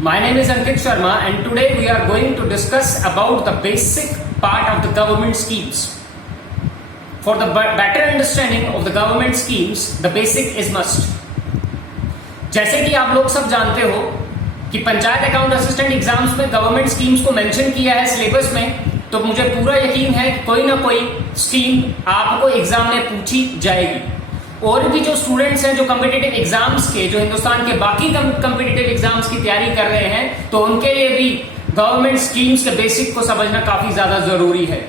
My name is Ankit Sharma and today we are going to discuss about the basic part of the government schemes. For the better understanding of the government schemes, the basic is must. जैसे कि आप लोग सब जानते हो कि panchayat account assistant exams में government schemes को मेंशन किया है सिलेबस में, तो मुझे पूरा यकीन है कि कोई ना कोई स्कीम आपको एग्जाम में पूछी जाएगी। और भी जो स्टूडेंट्स हैं जो कॉम्पिटिटिव एग्जाम्स के, जो हिंदुस्तान के बाकी कॉम्पिटिटिव एग्जाम्स की तैयारी कर रहे हैं, तो उनके लिए भी गवर्नमेंट स्कीम्स के बेसिक को समझना काफी ज्यादा जरूरी है।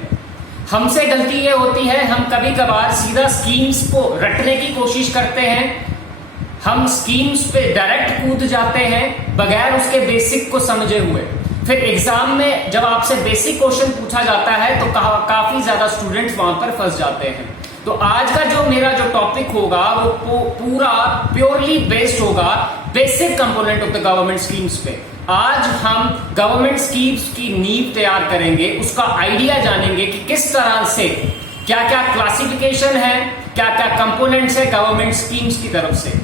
हमसे गलती ये होती है, हम कभी कभार सीधा स्कीम्स को रटने की कोशिश करते हैं, हम स्कीम्स पे डायरेक्ट कूद जाते हैं बगैर उसके बेसिक को समझे हुए। फिर एग्जाम में जब आपसे बेसिक क्वेश्चन पूछा जाता है तो काफी ज्यादा स्टूडेंट्स वहां पर फंस जाते हैं। तो आज का जो मेरा जो टॉपिक होगा वो पूरा प्योरली बेस्ड होगा basic component of the government schemes पे। आज हम गवर्नमेंट स्कीम्स की नींव तैयार करेंगे, उसका आइडिया जानेंगे कि किस तरह से क्या क्या क्लासिफिकेशन है, क्या क्या कंपोनेंट्स है गवर्नमेंट स्कीम्स की तरफ से।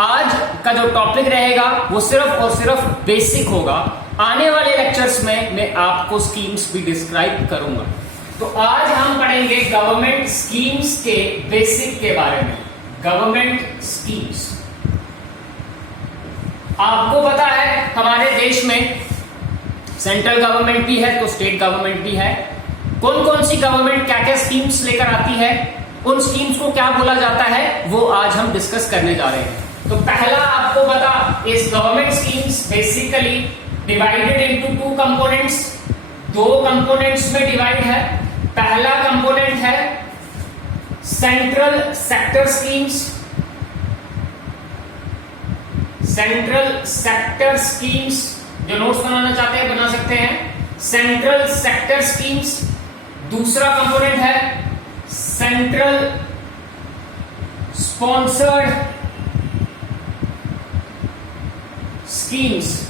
आज का जो टॉपिक रहेगा वो सिर्फ और सिर्फ बेसिक होगा। आने वाले लेक्चर्स में मैं आपको स्कीम्स भी डिस्क्राइब करूंगा। तो आज हम पढ़ेंगे गवर्नमेंट स्कीम्स के बेसिक के बारे में। गवर्नमेंट स्कीम्स, आपको पता है हमारे देश में सेंट्रल गवर्नमेंट भी है तो स्टेट गवर्नमेंट भी है। कौन कौन सी गवर्नमेंट क्या क्या स्कीम्स लेकर आती है, उन स्कीम्स को क्या बोला जाता है, वो आज हम डिस्कस करने जा रहे हैं। तो पहला आपको पता, इस government schemes basically divided into two components. दो कंपोनेंट्स में डिवाइड है। पहला कंपोनेंट है central sector schemes. Central sector schemes, जो नोट्स बनाना चाहते हैं बना सकते हैं। Central sector schemes. दूसरा कंपोनेंट है सेंट्रल स्पॉन्सर्ड स्कीम्स।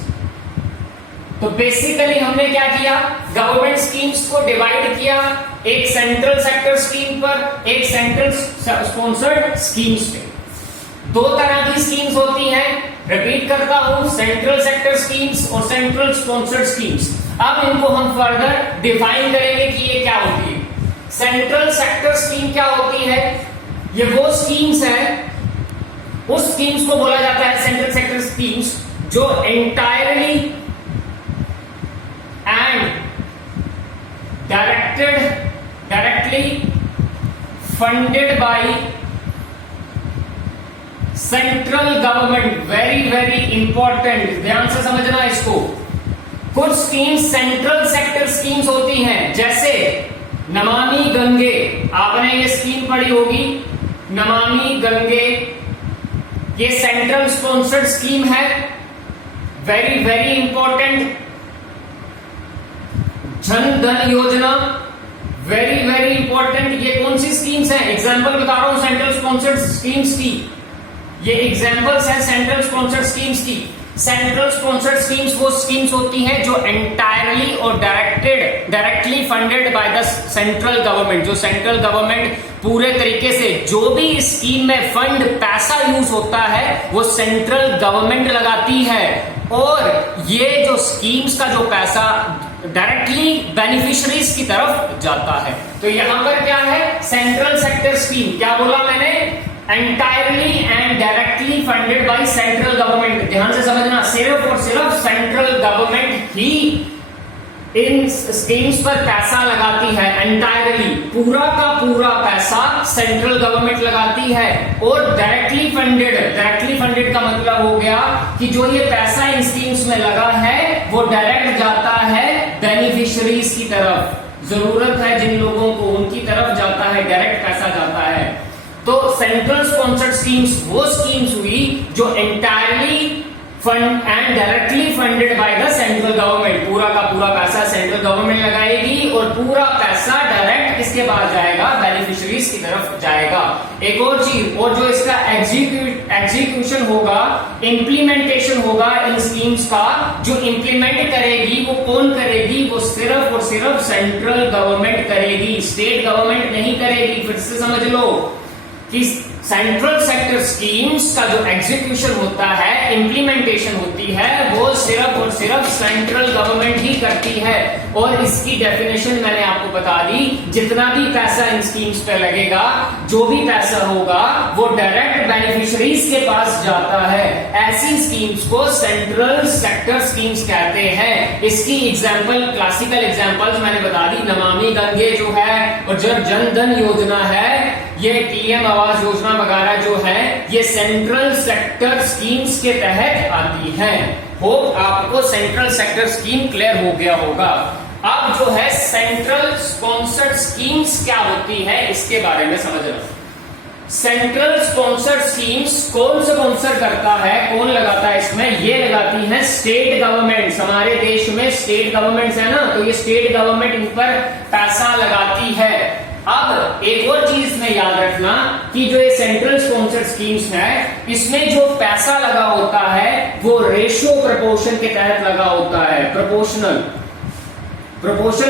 तो बेसिकली हमने क्या किया, गवर्नमेंट स्कीम्स को डिवाइड किया, एक सेंट्रल सेक्टर स्कीम पर, एक सेंट्रल स्पॉन्सर्ड स्कीम्स पे। दो तरह की स्कीम्स होती हैं, रिपीट करता हूं, सेंट्रल सेक्टर स्कीम्स और सेंट्रल स्पॉन्सर्ड स्कीम्स। अब इनको हम फर्दर डिफाइन करेंगे कि ये क्या होती है। सेंट्रल सेक्टर स्कीम क्या होती है, ये वो स्कीम्स हैं, उस स्कीम्स को बोला जाता है सेंट्रल सेक्टर स्कीम्स जो entirely and directly funded by central government. Very very important, ध्यान से समझना इसको। कुछ स्कीम्स सेंट्रल सेक्टर स्कीम्स होती हैं, जैसे नमामि गंगे, आपने ये स्कीम पढ़ी होगी, नमामि गंगे, ये सेंट्रल स्पॉन्सर्ड स्कीम है, very very important. Jan Dhan योजना, वेरी वेरी इंपॉर्टेंट। ये कौन सी स्कीम्स हैं, एग्जांपल बता रहा हूं सेंट्रल स्पॉन्सर्ड स्कीम्स की। ये एग्जांपल्स हैं सेंट्रल स्पॉन्सर्ड स्कीम्स की। सेंट्रल स्पॉन्सर्ड स्कीम्स वो स्कीम्स होती हैं जो एंटायरली और directly funded by the central government. जो सेंट्रल गवर्नमेंट पूरे तरीके से जो भी इस स्कीम में फंड पैसा यूज होता है वो सेंट्रल गवर्नमेंट लगाती है। और ये जो स्कीम्स का जो पैसा डायरेक्टली बेनिफिशियरीज की तरफ जाता है। तो यहां पर क्या है, सेंट्रल सेक्टर स्कीम, क्या बोला मैंने, entirely and directly funded by central government. ध्यान से समझना, सिर्फ और सिर्फ सेंट्रल गवर्नमेंट ही इन स्कीम्स पर पैसा लगाती है। एंटायरली, पूरा का पूरा पैसा सेंट्रल गवर्नमेंट लगाती है। और डायरेक्टली फंडेड का मतलब हो गया कि जो ये पैसा इन स्कीम्स में लगा है वो डायरेक्ट जाता है बेनिफिशियरीज की तरफ। जरूरत है जिन लोगों को, उनकी तरफ जाता है, डायरेक्ट पैसा जाता है। तो सेंट्रल स्पॉन्सर्ड स्कीम्स वो स्कीम्स हुई जो entirely fund and directly funded by the central government. पूरा का पूरा पैसा सेंट्रल गवर्नमेंट लगाएगी और पूरा पैसा डायरेक्ट किसके पास जाएगा, बेनिफिशियरीज की तरफ जाएगा। एक और चीज, और जो इसका एग्जीक्यूशन होगा, इंप्लीमेंटेशन होगा इन स्कीम्स का, जो इंप्लीमेंट करेगी वो कौन करेगी, वो सिर्फ और सिर्फ सेंट्रल गवर्नमेंट करेगी, स्टेट गवर्नमेंट नहीं करेगी। फिर से समझ लो कि सेंट्रल सेक्टर स्कीम्स का जो एग्जीक्यूशन होता है, इंप्लीमेंटेशन होती है, वो और सिर्फ सेंट्रल गवर्नमेंट ही करती है। और इसकी डेफिनेशन मैंने आपको बता दी, जितना भी पैसा इन स्कीम्स पे लगेगा, जो भी पैसा होगा वो डायरेक्ट बेनिफिशियरीज के पास जाता है। ऐसी स्कीम्स को सेंट्रल सेक्टर स्कीम्स कहते हैं। इसकी एग्जांपल, क्लासिकल एग्जांपल्स मैंने बता दी, नमामि गंगे जो है और जो जन धन योजना है, ये पीएम आवास योजना वगैरह जो है, ये सेंट्रल सेक्टर स्कीम्स के तहत आती है। होप आपको सेंट्रल सेक्टर स्कीम क्लियर हो गया होगा। अब जो है सेंट्रल स्पॉन्सर्ड स्कीम्स क्या होती है, इसके बारे में समझना। सेंट्रल स्पॉन्सर्ड स्कीम्स कौन स्पॉन्सर करता है, कौन लगाता है इसमें? ये लगाती है स्टेट गवर्नमेंट्स। हमारे देश में स्टेट गवर्नमेंट्स है ना, तो ये स्टेट गवर्नमेंट इन पर पैसा लगाती है। अब एक और चीज में याद रखना कि जो ये सेंट्रल स्पॉन्सर्ड स्कीम्स है, इसमें जो पैसा लगा होता है वो रेशियो प्रोपोर्शन के तहत लगा होता है। प्रोपोर्शनल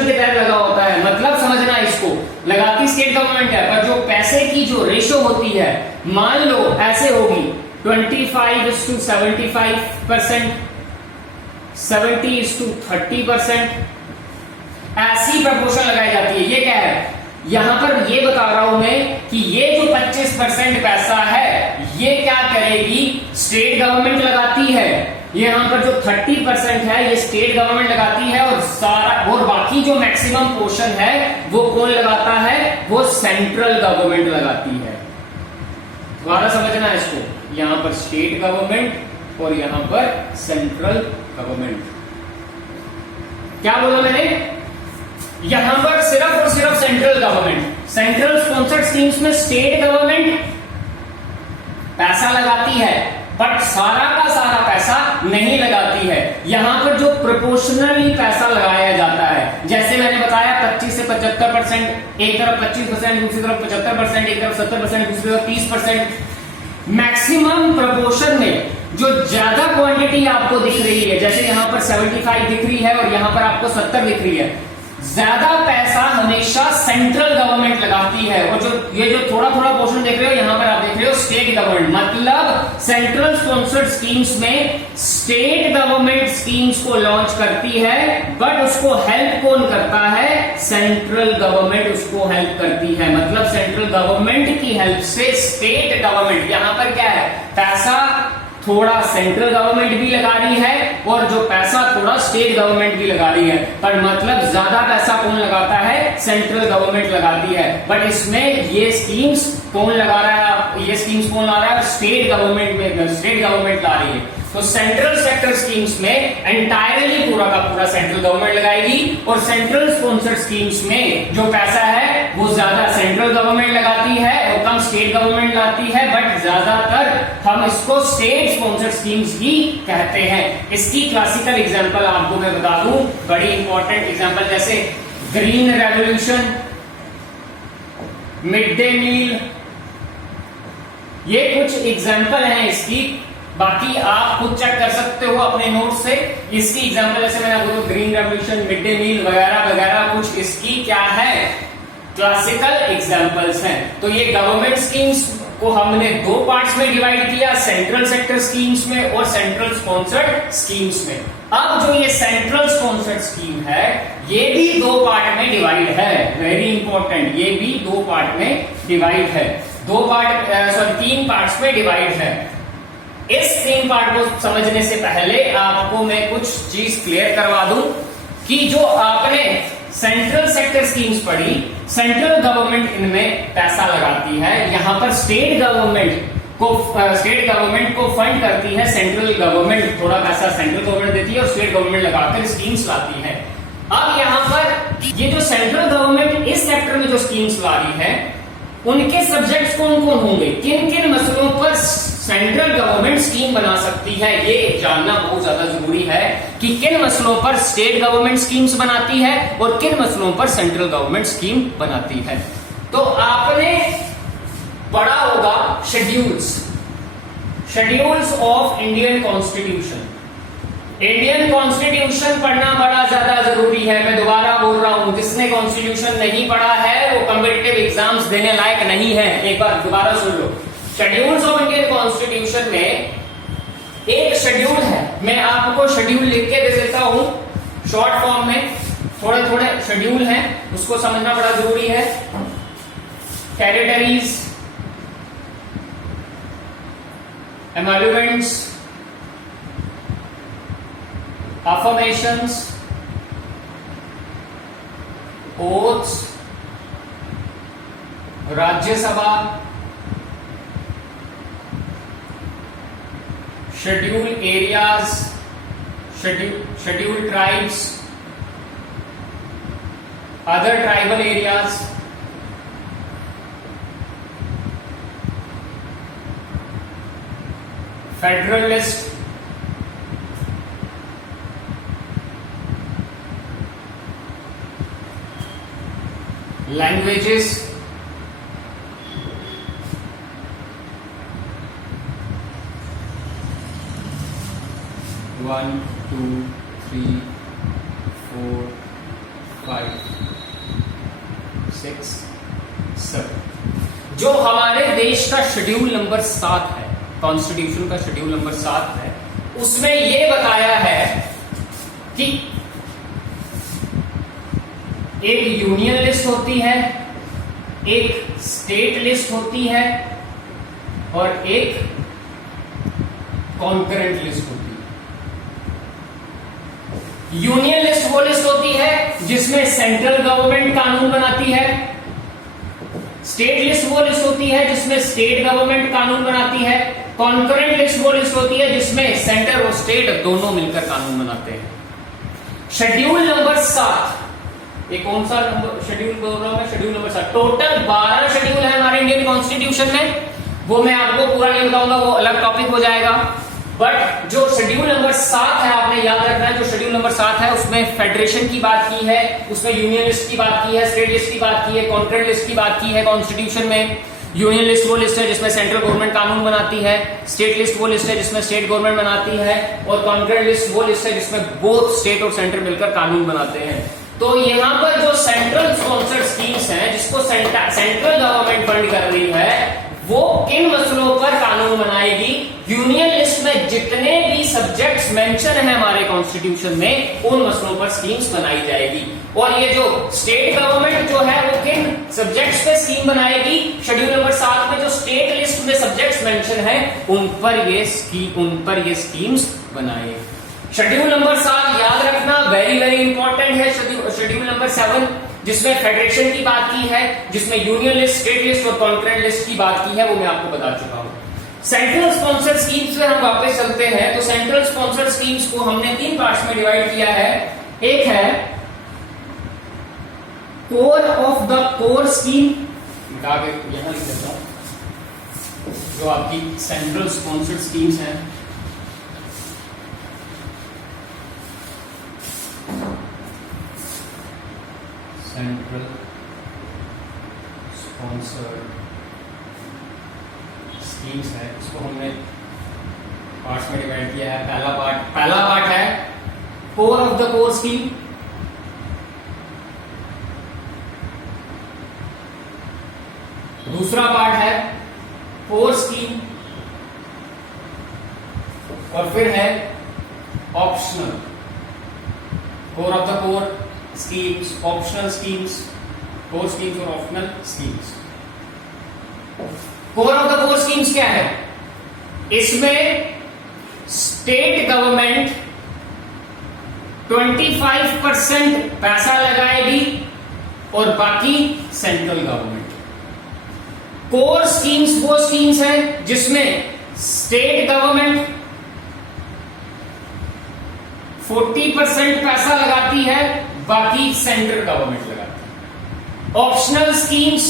के तहत लगा होता है। मतलब समझना, इसको लगाती स्टेट गवर्नमेंट है, पर जो पैसे की जो रेशियो होती है, मान लो ऐसे होगी 25:75%, 70:30%, ऐसी प्रोपोर्शन लगाई जाती है। ये क्या है, यहां पर ये बता रहा हूं मैं कि ये जो 25% पैसा है, ये क्या करेगी, स्टेट गवर्नमेंट लगाती है। यहां पर जो 30% है ये स्टेट गवर्नमेंट लगाती है, और सारा और बाकी जो मैक्सिमम पोर्शन है वो कौन लगाता है, वो सेंट्रल गवर्नमेंट लगाती है। दोबारा समझना है इसको, यहां पर स्टेट गवर्नमेंट और यहां पर सेंट्रल गवर्नमेंट। क्या बोला मैंने, यहां पर सिर्फ और सिर्फ central government. Central sponsored schemes में स्टेट गवर्नमेंट पैसा लगाती है, बट सारा का सारा पैसा नहीं लगाती है। यहां पर जो प्रोपोर्शनली पैसा लगाया जाता है, जैसे मैंने बताया 25 से 75%, एक तरफ 25%, दूसरी तरफ 75%, एक तरफ 70%, दूसरी तरफ 30%। मैक्सिमम प्रोपोर्शन में जो ज्यादा क्वांटिटी आपको दिख रही है, जैसे यहां पर 75 दिख रही है और यहां पर आपको 70 दिख रही है, ज्यादा पैसा हमेशा सेंट्रल गवर्नमेंट लगाती है। और जो ये जो थोड़ा थोड़ा पोर्शन देख रहे हो, यहां पर आप देख रहे हो स्टेट गवर्नमेंट। मतलब सेंट्रल स्पॉन्सर्ड स्कीम्स में स्टेट गवर्नमेंट स्कीम्स को लॉन्च करती है, बट उसको हेल्प कौन करता है, सेंट्रल गवर्नमेंट उसको हेल्प करती है। मतलब सेंट्रल गवर्नमेंट की हेल्प से स्टेट गवर्नमेंट, यहां पर क्या है, पैसा थोड़ा सेंट्रल गवर्नमेंट भी लगा रही है और जो पैसा थोड़ा स्टेट गवर्नमेंट भी लगा रही है, पर मतलब ज्यादा पैसा कौन लगाता है, सेंट्रल गवर्नमेंट लगाती है। बट इसमें ये स्कीम्स कौन लगा रहा है, ये स्कीम्स कौन ला रहा है, स्टेट गवर्नमेंट ला रही है। तो सेंट्रल सेक्टर स्कीम्स में एंटायरली पूरा का पूरा सेंट्रल गवर्नमेंट लगाएगी, और सेंट्रल स्पॉन्सर्ड स्कीम्स में जो पैसा है वो ज्यादा सेंट्रल गवर्नमेंट लगाती है और कम स्टेट गवर्नमेंट लाती है। बट ज्यादातर हम इसको स्टेट स्पॉन्सर्ड स्कीम्स ही कहते हैं। इसकी क्लासिकल एग्जांपल आपको मैं बता दूं, बड़ी इंपॉर्टेंट एग्जांपल, जैसे green revolution, mid day meal, ये कुछ एग्जांपल हैं इसकी। बाकी आप खुद चेक कर सकते हो अपने नोट से। इसकी एग्जांपल जैसे मैंने आपको green revolution, mid day meal वगैरह वगैरह कुछ इसकी क्या है, क्लासिकल एग्जांपल्स हैं। तो ये गवर्नमेंट स्कीम्स को हमने दो पार्ट्स में डिवाइड किया, सेंट्रल सेक्टर स्कीम्स में और सेंट्रल स्पॉन्सर्ड स्कीम्स में। अब जो ये सेंट्रल स्पॉन्सर्ड स्कीम है, ये भी दो पार्ट में डिवाइड है। वेरी इंपॉर्टेंट, ये भी दो पार्ट में डिवाइड है। तीन पार्ट्स में डिवाइड है। इस तीन पार्ट को समझने से पहले आपको मैं कुछ चीज क्लियर करवा दूं कि जो आपने सेंट्रल सेक्टर स्कीम्स पढ़ी, सेंट्रल गवर्नमेंट इनमें पैसा लगाती है। यहां पर स्टेट गवर्नमेंट को फंड करती है सेंट्रल गवर्नमेंट, थोड़ा पैसा सेंट्रल गवर्नमेंट देती है और स्टेट गवर्नमेंट लगाकर स्कीम्स लाती है। अब यहां पर ये जो सेंट्रल गवर्नमेंट इस सेक्टर में जो स्कीम्स ला रही है, उनके सब्जेक्ट्स कौन कौन होंगे, किन किन मसलों पर सेंट्रल गवर्नमेंट स्कीम बना सकती है, ये जानना बहुत ज्यादा जरूरी है कि किन मसलों पर स्टेट गवर्नमेंट स्कीम्स बनाती है और किन मसलों पर सेंट्रल गवर्नमेंट स्कीम बनाती है। तो आपने पढ़ा होगा schedules of Indian constitution. Indian constitution पढ़ना बड़ा ज्यादा जरूरी है। मैं दोबारा बोल रहा हूं, जिसने कॉन्स्टिट्यूशन नहीं पढ़ा है वो कॉम्पिटिटिव एग्जाम्स देने लायक नहीं है। एक बार दोबारा सुन लो, शेड्यूल्स ऑफ इंडियन कॉन्स्टिट्यूशन में एक शेड्यूल है, मैं आपको शेड्यूल लिख के दे देता हूं शॉर्ट फॉर्म में, थोड़े थोड़े शेड्यूल हैं, उसको समझना बड़ा जरूरी है। Territories, emoluments, affirmations, oaths, Rajya Sabha, schedule areas, schedule tribes, other tribal areas, federalist, languages, 1 2 3 4 5 6 7 जो हमारे देश का शेड्यूल नंबर 7 है, कॉन्स्टिट्यूशन का शेड्यूल नंबर 7 है, उसमें यह बताया है कि एक यूनियन लिस्ट होती है, एक स्टेट लिस्ट होती है और एक कॉन्करेंट लिस्ट होती है। यूनियन लिस्ट वो लिस्ट होती है जिसमें सेंट्रल गवर्नमेंट कानून बनाती है, स्टेट लिस्ट वो लिस्ट होती है जिसमें स्टेट गवर्नमेंट कानून बनाती है, कॉन्करेंट लिस्ट वो लिस्ट होती है जिसमें सेंटर और स्टेट दोनों मिलकर कानून बनाते हैं। शेड्यूल नंबर 7, ये कौन सा शेड्यूल बोल रहा हूं मैं? Schedule number 7। टोटल 12 शेड्यूल है हमारे इंडियन कॉन्स्टिट्यूशन में, वो मैं आपको पूरा नहीं बताऊंगा, वो अलग टॉपिक हो जाएगा। बट जो शेड्यूल नंबर 7 है, आपने याद रखना है, जो शेड्यूल नंबर 7 है उसमें फेडरेशन की बात की है, उसमें यूनियन लिस्ट की बात की है, स्टेट लिस्ट की बात की है, कॉन्करेंट लिस्ट की बात की है। कॉन्स्टिट्यूशन में यूनियन लिस्ट वो लिस्ट है जिसमें सेंट्रल गवर्नमेंट कानून बनाती है, स्टेट लिस्ट वो लिस्ट है जिसमें स्टेट गवर्नमेंट बनाती है, और कॉन्करेंट लिस्ट वो लिस्ट है जिसमें बोथ स्टेट और सेंटर मिलकर कानून बनाते हैं। तो यहाँ पर जो सेंट्रल स्पॉन्सर्ड स्कीम्स हैं, जिसको सेंट्रल गवर्नमेंट फंड कर रही है, वो किन मसलों पर कानून बनाएगी? यूनियन लिस्ट में जितने भी सब्जेक्ट्स मेंशन है हमारे कॉन्स्टिट्यूशन में, उन मसलों पर स्कीम्स बनाई जाएगी। और ये जो स्टेट गवर्नमेंट जो है वो किन सब्जेक्ट्स पे स्कीम बनाएगी? शेड्यूल नंबर 7 में जो स्टेट लिस्ट में सब्जेक्ट्स मेंशन है उन पर ये स्कीम्स बनाएगी। शेड्यूल नंबर 7 याद रखना, वेरी वेरी इंपॉर्टेंट है। शेड्यूल नंबर 7 जिसमें फेडरेशन की बात की है, जिसमें यूनियन लिस्ट, स्टेट लिस्ट और कॉन्करेंट लिस्ट की बात की है, वो मैं आपको बता चुका हूं। सेंट्रल स्पॉन्सर्ड स्कीम्स में हम वापस चलते हैं। तो सेंट्रल स्पॉन्सर्ड स्कीम्स को हमने 3 पार्ट्स में डिवाइड किया है। एक है core of the core scheme, यहां लिख देता हूं, जो आपकी सेंट्रल स्पॉन्सर्ड स्कीम्स हैं। सेंट्रल स्पॉन्सर्ड स्कीम्स है, इसको हमने पार्ट्स में डिवाइड किया है। पहला पार्ट है core of the core scheme, दूसरा पार्ट है कोर स्कीम, और फिर है optional. Core of the core schemes, optional schemes, core schemes और optional schemes. Core of the core schemes क्या है? इसमें स्टेट गवर्नमेंट 25% पैसा लगाएगी और बाकी सेंट्रल गवर्नमेंट। कोर स्कीम्स वो स्कीम्स हैं जिसमें स्टेट गवर्नमेंट 40% पैसा लगाती है, बाकी सेंट्रल गवर्नमेंट लगाती है। ऑप्शनल स्कीम्स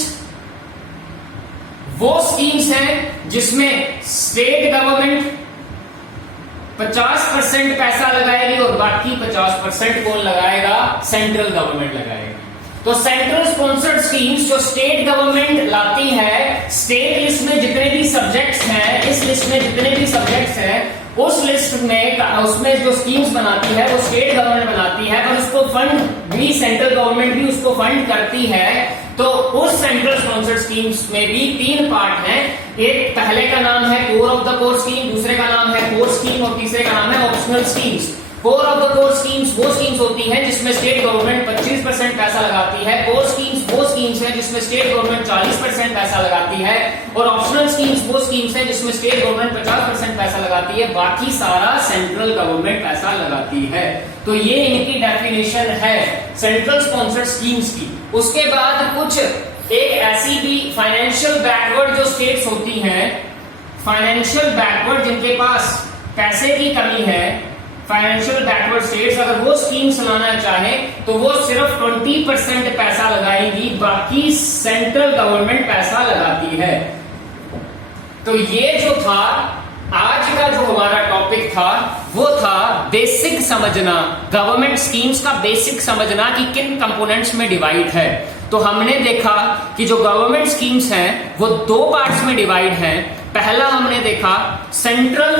वो स्कीम्स हैं जिसमें स्टेट गवर्नमेंट 50% पैसा लगाएगी और बाकी 50% कौन लगाएगा? सेंट्रल गवर्नमेंट लगाएगी। तो सेंट्रल स्पॉन्सर्ड स्कीम्स जो स्टेट गवर्नमेंट लाती है, स्टेट लिस्ट में जितने भी सब्जेक्ट्स हैं, इस लिस्ट में जितने भी सब्जेक्ट्स हैं, उस लिस्ट में उसमें जो स्कीम्स बनाती है वो स्टेट गवर्नमेंट बनाती है, पर उसको फंड भी सेंट्रल गवर्नमेंट भी उसको फंड करती है। तो उस सेंट्रल स्पॉन्सर्ड स्कीम्स में भी 3 पार्ट हैं। एक पहले का नाम है core of the core scheme, दूसरे का नाम है कोर स्कीम और तीसरे का नाम है optional schemes. Core of the core schemes वो स्कीम्स होती हैं जिसमें स्टेट गवर्नमेंट 25% पैसा लगाती है। कोर स्कीम्स वो स्कीम्स हैं जिसमें स्टेट गवर्नमेंट 40% पैसा लगाती है, और ऑप्शनल स्कीम्स वो स्कीम्स हैं जिसमें स्टेट गवर्नमेंट 50% पैसा लगाती है, बाकी सारा सेंट्रल गवर्नमेंट पैसा लगाती है। तो ये इनकी डेफिनेशन है सेंट्रल स्पॉन्सर्ड स्कीम्स की। उसके बाद कुछ एक ऐसी भी फाइनेंशियल बैकवर्ड जो स्टेट्स होती हैं, फाइनेंशियल बैकवर्ड जिनके पास पैसे की कमी है, फाइनेंशियल बैकवर्ड स्टेट्स अगर वो स्कीम चलाना चाहे तो वो सिर्फ 20% पैसा लगाएंगी, बाकी सेंट्रल गवर्नमेंट पैसा लगाती है। तो ये जो था आज का जो हमारा टॉपिक था वो था बेसिक समझना, गवर्नमेंट स्कीम्स का बेसिक समझना कि किन कंपोनेंट्स में डिवाइड है। तो हमने देखा कि जो गवर्नमेंट स्कीम्स हैं वो 2 पार्ट्स में डिवाइड हैं। पहला हमने देखा सेंट्रल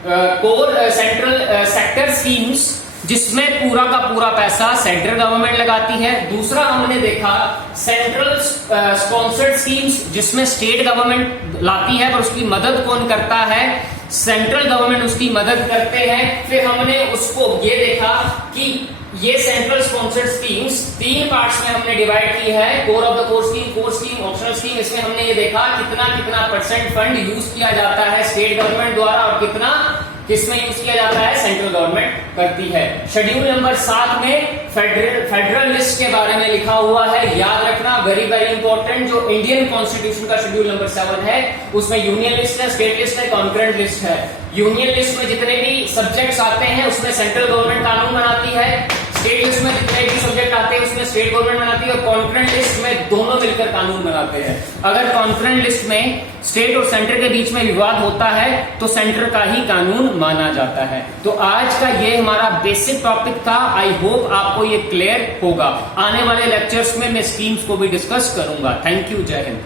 सेंट्रल सेक्टर स्कीम्स जिसमें पूरा का पूरा पैसा सेंट्रल गवर्नमेंट लगाती है। दूसरा हमने देखा सेंट्रल स्पॉन्सर्ड स्कीम्स जिसमें स्टेट गवर्नमेंट लाती है पर उसकी मदद कौन करता है, सेंट्रल गवर्नमेंट उसकी मदद करते हैं। फिर हमने उसको ये देखा कि ये सेंट्रल स्पॉन्सर्ड स्कीम्स 3 पार्ट्स में हमने डिवाइड की है, core of the core scheme, optional scheme. इसमें हमने ये देखा कितना परसेंट फंड यूज किया जाता है स्टेट गवर्नमेंट द्वारा और कितना किसमें यूज किया जाता है सेंट्रल गवर्नमेंट करती है। शेड्यूल नंबर 7 में फेडरल लिस्ट के बारे में लिखा हुआ है, याद रखना, वेरी वेरी इंपॉर्टेंट। जो इंडियन कॉन्स्टिट्यूशन का शेड्यूल नंबर 7 है उसमें यूनियन लिस्ट है, स्टेट लिस्ट है, कॉन्करेंट लिस्ट है। यूनियन लिस्ट में जितने भी सब्जेक्ट्स आते हैं उसमें सेंट्रल गवर्नमेंट कानून बनाती है, स्टेट लिस्ट में जितने भी सब्जेक्ट आते हैं उसमें स्टेट गवर्नमेंट बनाती है, और कॉन्करेंट लिस्ट में दोनों मिलकर कानून बनाते हैं। अगर कॉन्करेंट लिस्ट में स्टेट और सेंटर के बीच में विवाद होता है तो सेंटर का ही कानून माना जाता है। तो आज का ये हमारा बेसिक टॉपिक था। आई होप आपको ये क्लियर होगा। आने वाले लेक्चर्स में मैं स्कीम्स को भी डिस्कस करूंगा। थैंक यू, जय हिंद।